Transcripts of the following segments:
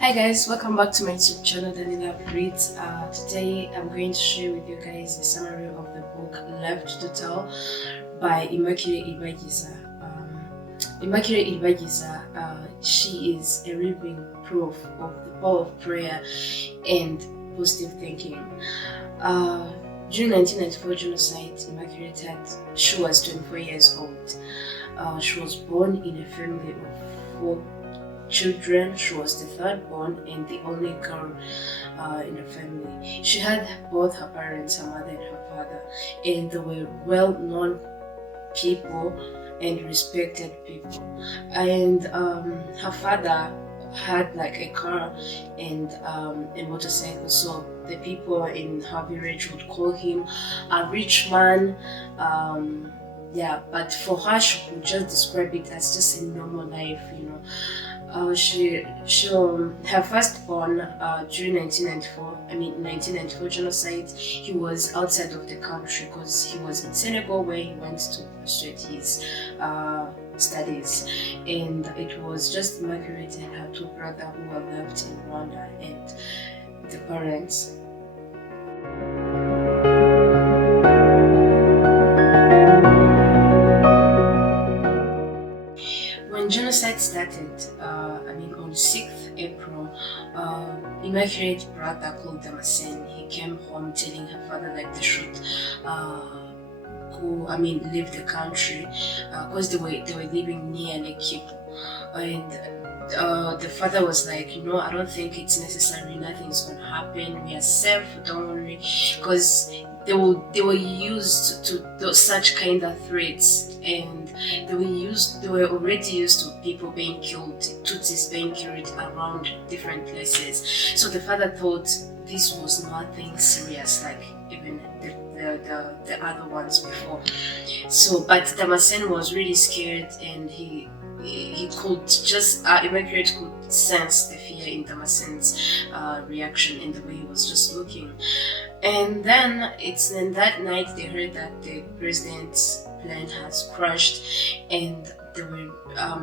Hi guys, welcome back to my YouTube channel, Daniela Reads. Today I'm going to share with you guys a summary of the book Left to Tell by Immaculée Ilibagiza. Immaculée Ilibagiza, she is a living proof of the power of prayer and positive thinking. During 1994 genocide, she was 24 years old. She was born in a family of 4 children. She was the third born and the only girl in the family. She had both her parents, her mother and her father, and they were well-known people and respected people. And her father had like a car and a motorcycle, so the people in her village would call him a rich man. But for her, she could just describe it as just a normal life, her firstborn during 1994 genocide, he was outside of the country because he was in Senegal, where he went to pursue his studies, and it was just Immaculate and her 2 brothers who were left in Rwanda and the parents. When genocide started, on 6th April, Immaculate's brother called Damascene. He came home telling her father that they should leave the country because they were living near Lake Kivu. And the father was like, I don't think it's necessary, nothing's gonna happen, we are safe, don't worry, because they were used to such kind of threats, and they were already used to people being killed, Tutsis being killed around different places. So the father thought this was nothing serious, like even the other ones before. So, but Damascene was really scared, and he could just Immaculate could sense the fear in Damascene's reaction and the way he was just looking. And then in that night they heard that the president's plane has crashed, and they were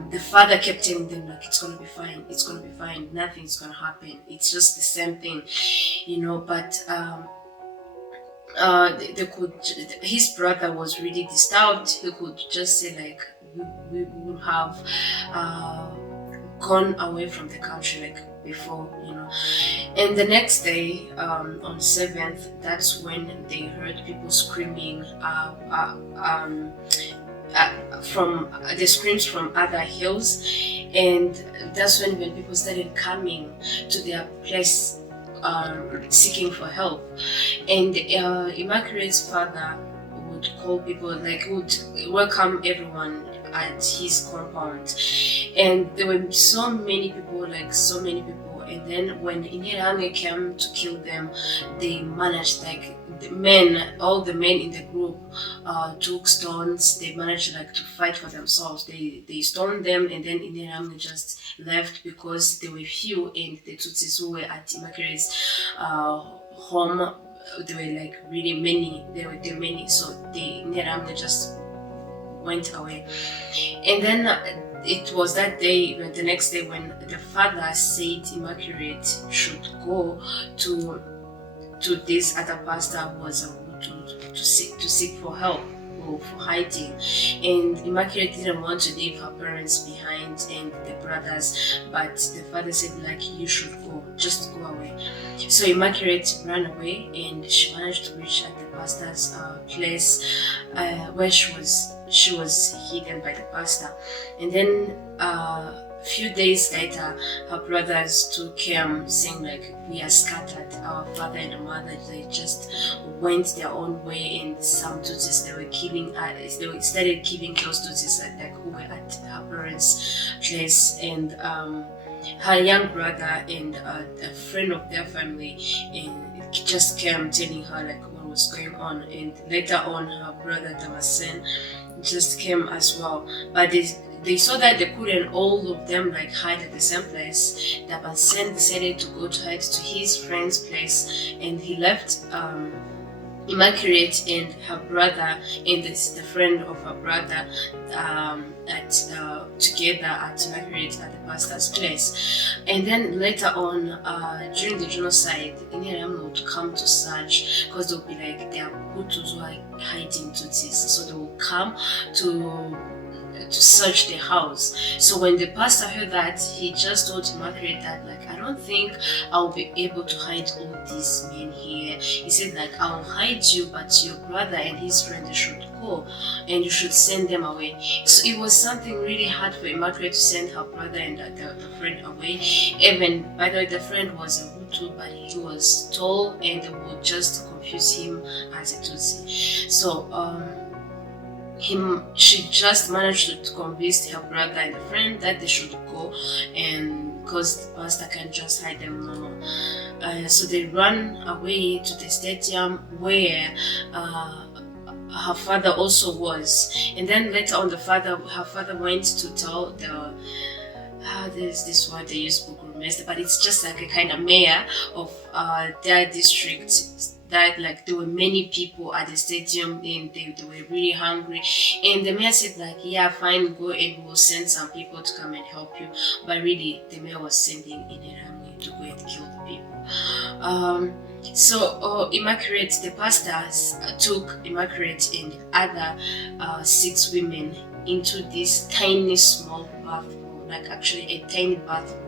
the father kept telling them like, it's gonna be fine, nothing's gonna happen, it's just the same thing, but his brother was really disturbed. He could just say like, we would have gone away from the country like before, And the next day, on 7th, that's when they heard people screaming from the screams from other hills, and that's when people started coming to their place seeking for help. And Immaculate's father would call people, like would welcome everyone at his compound, and there were so many people. And then when Interahamwe came to kill them, they managed, like all the men in the group took stones. They managed to fight for themselves. They stoned them, and then Interahamwe just left because they were few, and the Tutsis who were at Immaculate's home, they were really many. There were many, so the Interahamwe just went away. And then it was that day, the next day, when the father said Immaculate should go to this other pastor who was to seek for help or for hiding. And Immaculate didn't want to leave her parents behind and the brothers, but the father said you should go, just go away. So Immaculate ran away, and she managed to reach at the pastor's place, where she was hidden by the pastor. And then few days later, her brothers too came saying we are scattered. Our father and mother, they just went their own way, and some Tutsis they were killing. They started killing those Tutsis who were at her parents' place, and her young brother and a friend of their family and just came telling her what was going on. And later on, her brother Damascene just came as well, but they saw that they couldn't all of them hide at the same place. Damascene decided to go to hide to his friend's place, and he left Immaculate and her brother and the friend of her brother at together at Immaculate at the pastor's place. And then later on, during the genocide, Inyarame would come to search because they'll be like, there are Hutus who are hiding Tutsis, so they will come to search the house. So when the pastor heard that, he just told Immaculate that, like, I don't think I'll be able to hide all these men here. He said, like, I'll hide you, but your brother and his friend, they should go and you should send them away. So it was something really hard for Immaculate to send her brother and the friend away. Even, by the way, the friend was a Hutu, but he was tall and they would just confuse him as a Tutsi. So she just managed to convince her brother and the friend that they should go, and because the pastor can just hide them no more. So they run away to the stadium where her father also was, and then later on her father went to tell there's this word they use, Burgomaster, but it's just like a kind of mayor of their district, that like there were many people at the stadium and they were really hungry, and the mayor said like, yeah, fine, go and we'll send some people to come and help you. But really the mayor was sending Inyarame to go and kill the people. So Immaculate, the pastors took Immaculate and other 6 women into this tiny small bathroom, like actually a tiny bathroom,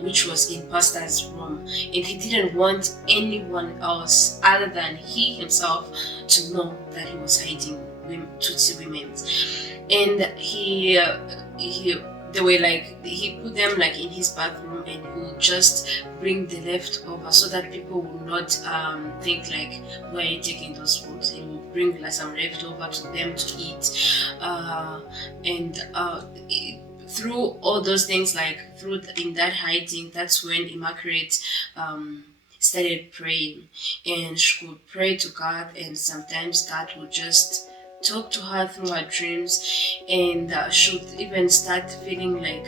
which was in pastor's room, and he didn't want anyone else other than he himself to know that he was hiding Tutsi women. And they were like, he put them like in his bathroom, and he would just bring the leftover so that people would not think like, why are you taking those foods? He would bring like some leftover to them to eat, through all those things, like in that hiding, that's when Immaculate started praying, and she could pray to God, and sometimes God would just talk to her through her dreams, and she would even start feeling like,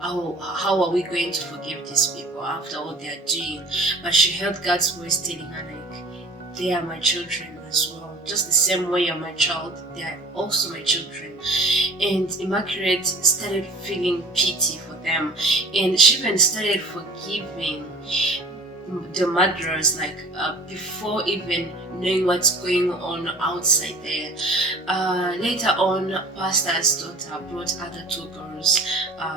how are we going to forgive these people after all they are doing? But she heard God's voice telling her like, they are my children as well. Just the same way you're my child, they are also my children. And Immaculate started feeling pity for them, and she even started forgiving the murderers, like before even knowing what's going on outside there. Later on, pastor's daughter brought other 2 girls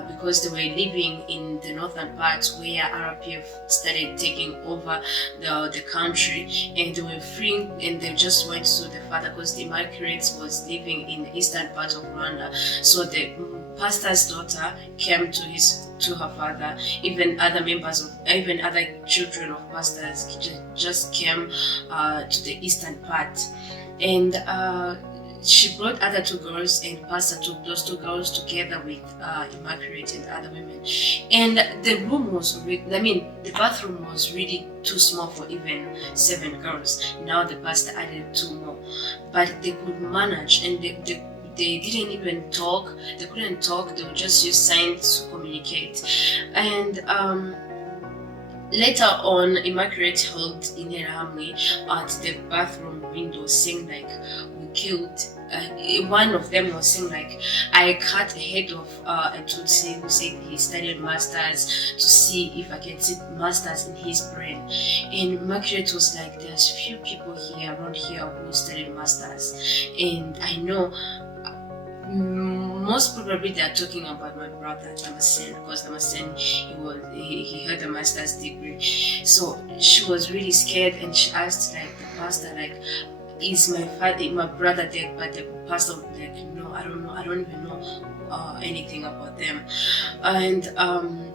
because they were living in the northern part where RPF started taking over the country, and they were freeing, and they just went to the father because the Immaculate was living in the eastern part of Rwanda. So the pastor's daughter came to her father. Even other children of pastors just came to the eastern part, and she brought other 2 girls, and pastor took those 2 girls together with Immaculate and other women. And the room was the bathroom was really too small for even 7 girls. Now the pastor added 2 more, but they could manage, and they didn't even talk. They couldn't talk. They would just use signs to communicate. And later on, Immaculate held Inyarame at the bathroom window, saying like, we killed. One of them was saying like, I cut the head of a Tutsi who said he studied masters to see if I can see masters in his brain. And Immaculate was like, there's few people around here who studied masters, and I know most probably they are talking about my brother Damascene, because Damascene, he had a master's degree. So she was really scared, and she asked like the pastor like, is my brother dead? But the pastor was like, no, I don't know, I don't even know anything about them. And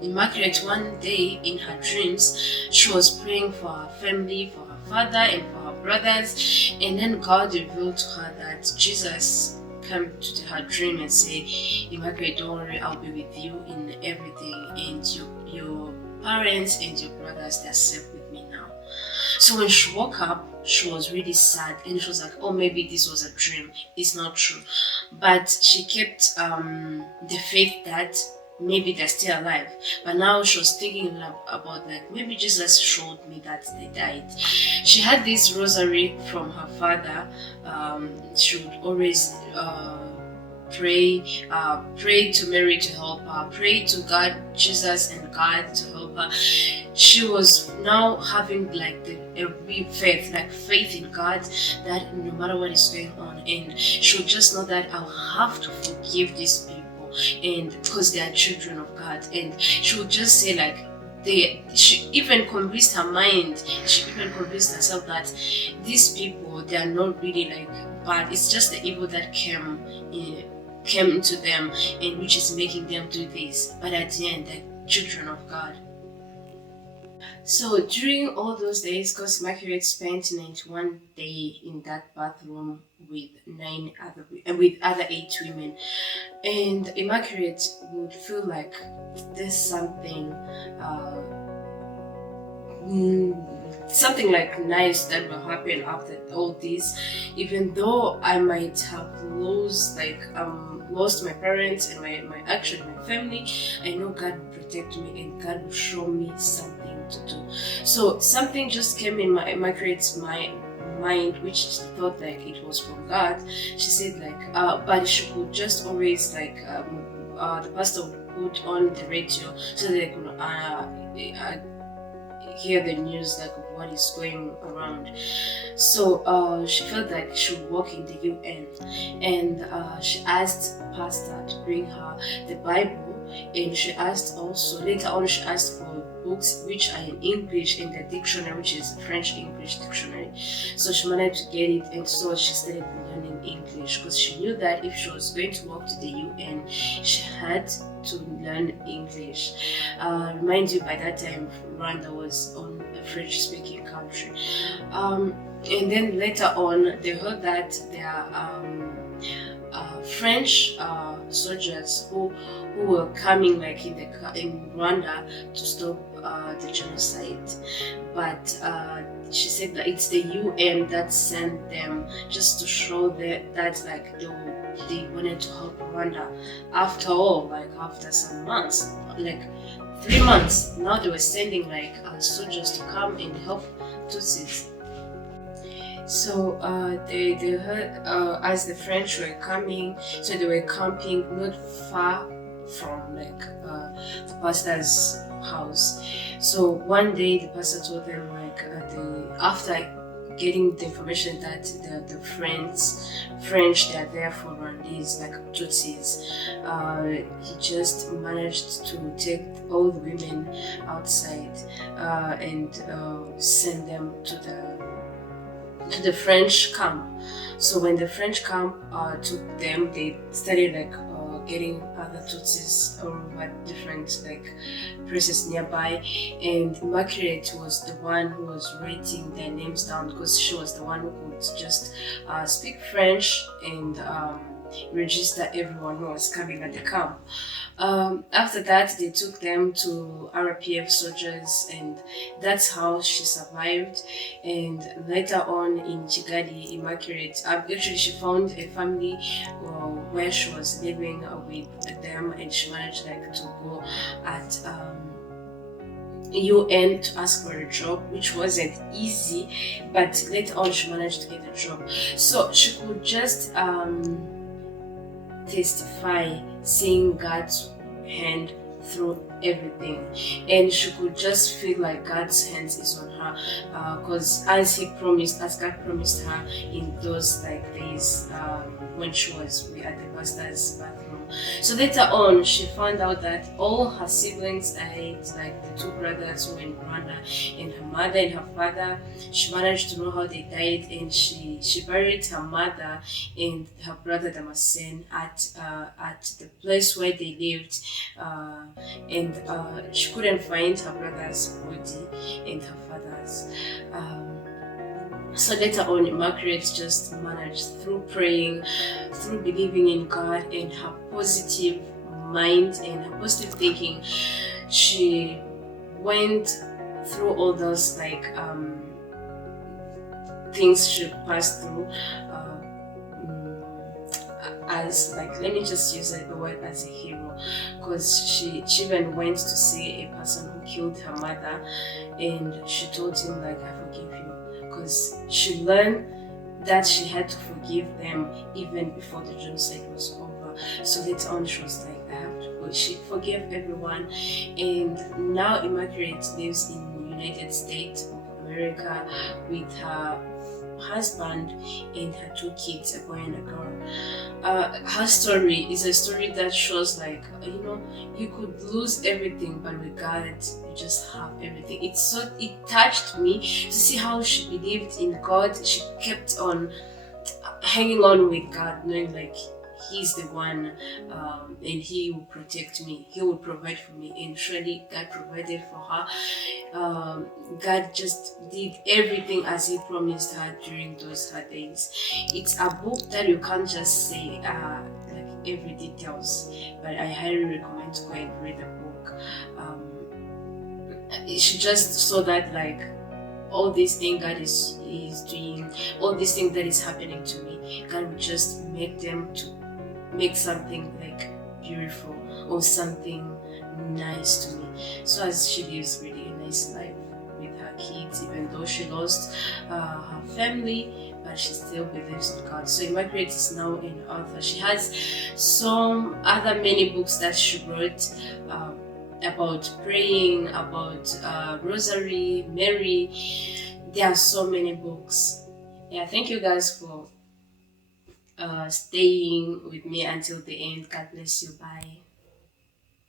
Immaculate, one day in her dreams, she was praying for her family, for her father and for her brothers, and then God revealed to her that Jesus come to her dream and say, Immaculate, don't worry, I'll be with you in everything, and your parents and your brothers, they're safe with me now. So when she woke up, she was really sad, and she was like, oh, maybe this was a dream, it's not true. But she kept the faith that maybe they're still alive. But now she was thinking about like maybe Jesus showed me that they died. She had this rosary from her father. She would always pray to Mary to help her, pray to God, Jesus and God to help her. She was now having like a real faith, like faith in God, that no matter what is going on, and she would just know that I'll have to forgive these people, and because they are children of God. And she would just say like, she even convinced her mind, she even convinced herself that these people, they are not really like bad, it's just the evil that came into them, and which is making them do this. But at the end, they're children of God. So during all those days, because Immaculate spent 91 days in that bathroom with with other 8 women, and Immaculate would feel like there's something something like nice that will happen after all this, even though I might have lost my parents and my family. I know God will protect me and God will show me something to do. So something just came in my Immaculete's mind, which thought like it was from God. She said like but she could just always like the pastor would put on the radio so they could hear the news like of what is going around. So she felt like she would work in the UN, and she asked pastor to bring her the Bible, and she asked also later on she asked for books which are in English in the dictionary, which is French English dictionary. So she managed to get it, and so she started learning English because she knew that if she was going to work to the UN, she had to learn English. Remind you, by that time Rwanda was on a French-speaking country. And then later on, they heard that there are French soldiers who were coming like in Rwanda to stop the genocide. But she said that it's the UN that sent them just to show that like they wanted to help Rwanda. After all, like after some months, like 3 months, now they were sending like soldiers to come and help Tutsis. So they heard as the French were coming, so they were camping not far from like the pastor's house. So one day the pastor told them like after getting the information that the French they are there for Rwandese, like Tutsis, he just managed to take all the women outside and send them to the French camp. So when the French camp took them, they started like getting other Tutsis or different like places nearby, and Immaculate was the one who was writing their names down because she was the one who could just speak French and register everyone who was coming at the camp. After that, they took them to RPF soldiers, and that's how she survived. And later on in Kigali, Immaculate, actually she found a family where she was living with them, and she managed like to go at UN to ask for a job, which wasn't easy, but later on she managed to get a job. So she could just testify seeing God's hand through everything, and she could just feel like God's hands is on her because as God promised her in those like days when she was at the pastor's bathroom. So later on she found out that all her siblings died, like the 2 brothers who were in Rwanda, and her mother and her father. She managed to know how they died, and she buried her mother and her brother Damascene at the place where they lived, and she couldn't find her brother's body and her father's. So later on, Immaculate just managed, through praying, through believing in God and her positive mind and her positive thinking, she went through all those like things she passed through. as, like, let me just use the word as a hero, because she even went to see a person who killed her mother, and she told him, like, I forgive you, because she learned that she had to forgive them even before the genocide was over. So later on she was like, I have to go. She forgave everyone, and now Immaculate lives in the United States of America with her husband and her two kids, a boy and a girl. Her story is a story that shows, like, you could lose everything, but with God, you just have everything. It touched me to see how she believed in God. She kept on hanging on with God, knowing, like, He's the one, and He will protect me. He will provide for me, and surely God provided for her. God just did everything as He promised her during those hard days. It's a book that you can't just say like every details, but I highly recommend to go and read the book. She just saw that, like, all these things God is doing, all these things that is happening to me, God will just make them to make something, like, beautiful or something nice to me. So as she lives really a nice life with her kids, even though she lost her family, but she still believes in God. So Immaculate is now an author. She has some other many books that she wrote about praying, about Rosary, Mary. There are so many books. Yeah, thank you guys for staying with me until the end. God bless you. Bye.